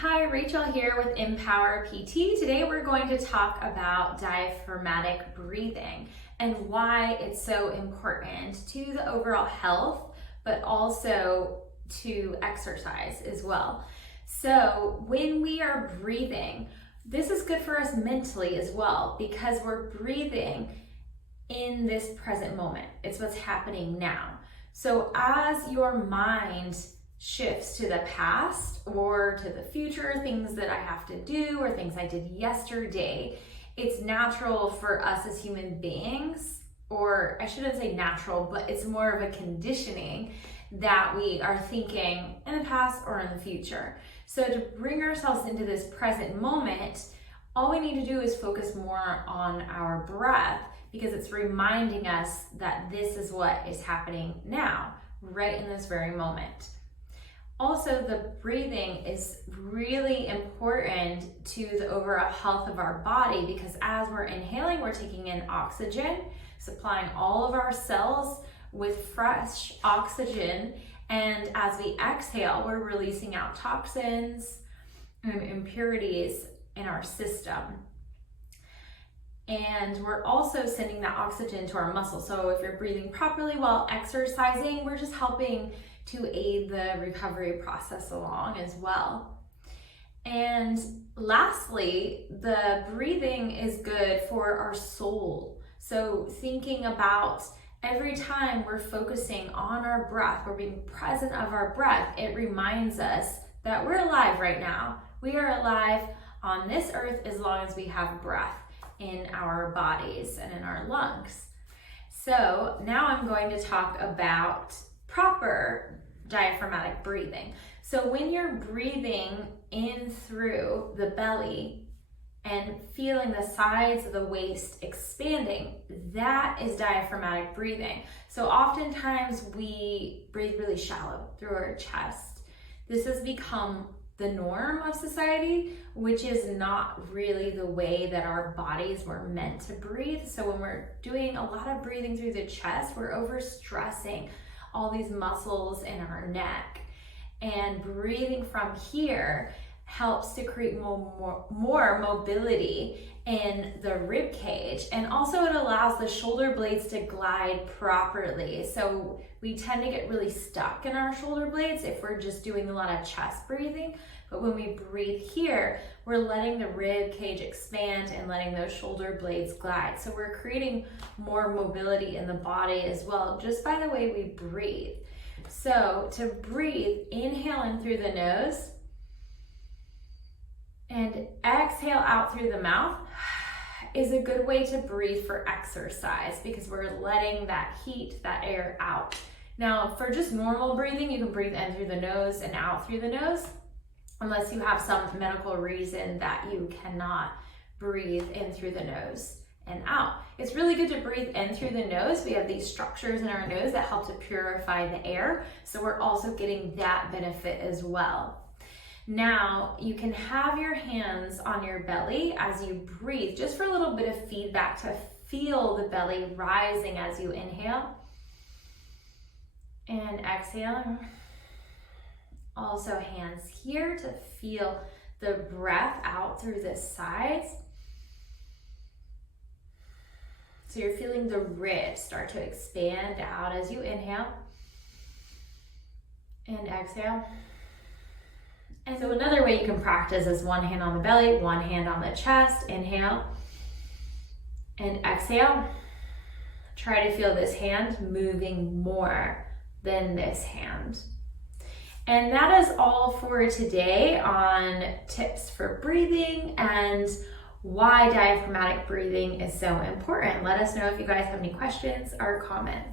Hi, Rachel here with Empower PT. Today we're going to talk about diaphragmatic breathing and why it's so important to the overall health, but also to exercise as well. So when we are breathing, this is good for us mentally as well because we're breathing in this present moment. It's what's happening now. So as your mind shifts to the past or to the future, things that I have to do or things I did yesterday, it's natural for us as human beings, or I shouldn't say natural, but it's more of a conditioning that we are thinking in the past or in the future. So to bring ourselves into this present moment, all we need to do is focus more on our breath because it's reminding us that this is what is happening now, right in this very moment. Also, the breathing is really important to the overall health of our body because as we're inhaling, we're taking in oxygen, supplying all of our cells with fresh oxygen. And as we exhale, we're releasing out toxins and impurities in our system. And we're also sending that oxygen to our muscles. So if you're breathing properly while exercising, we're just helping to aid the recovery process along as well. And lastly, the breathing is good for our soul. So thinking about every time we're focusing on our breath, we're being present of our breath, it reminds us that we're alive right now. We are alive on this earth as long as we have breath in our bodies and in our lungs. So now I'm going to talk about proper diaphragmatic breathing. So when you're breathing in through the belly and feeling the sides of the waist expanding, that is diaphragmatic breathing. So oftentimes we breathe really shallow through our chest. This has become the norm of society, which is not really the way that our bodies were meant to breathe. So when we're doing a lot of breathing through the chest, we're overstressing all these muscles in our neck. And breathing from here helps to create more mobility in the rib cage. And also it allows the shoulder blades to glide properly. So we tend to get really stuck in our shoulder blades if we're just doing a lot of chest breathing. But when we breathe here, we're letting the rib cage expand and letting those shoulder blades glide. So we're creating more mobility in the body as well, just by the way we breathe. So to breathe, inhale in through the nose and exhale out through the mouth is a good way to breathe for exercise because we're letting that heat, that air out. Now, for just normal breathing, you can breathe in through the nose and out through the nose, unless you have some medical reason that you cannot breathe in through the nose and out. It's really good to breathe in through the nose. We have these structures in our nose that help to purify the air, so we're also getting that benefit as well. Now, you can have your hands on your belly as you breathe, just for a little bit of feedback to feel the belly rising as you inhale and exhale. Also hands here to feel the breath out through the sides. So you're feeling the ribs start to expand out as you inhale and exhale. And so another way you can practice is one hand on the belly, one hand on the chest. Inhale and exhale. Try to feel this hand moving more than this hand. And that is all for today on tips for breathing and why diaphragmatic breathing is so important. Let us know if you guys have any questions or comments.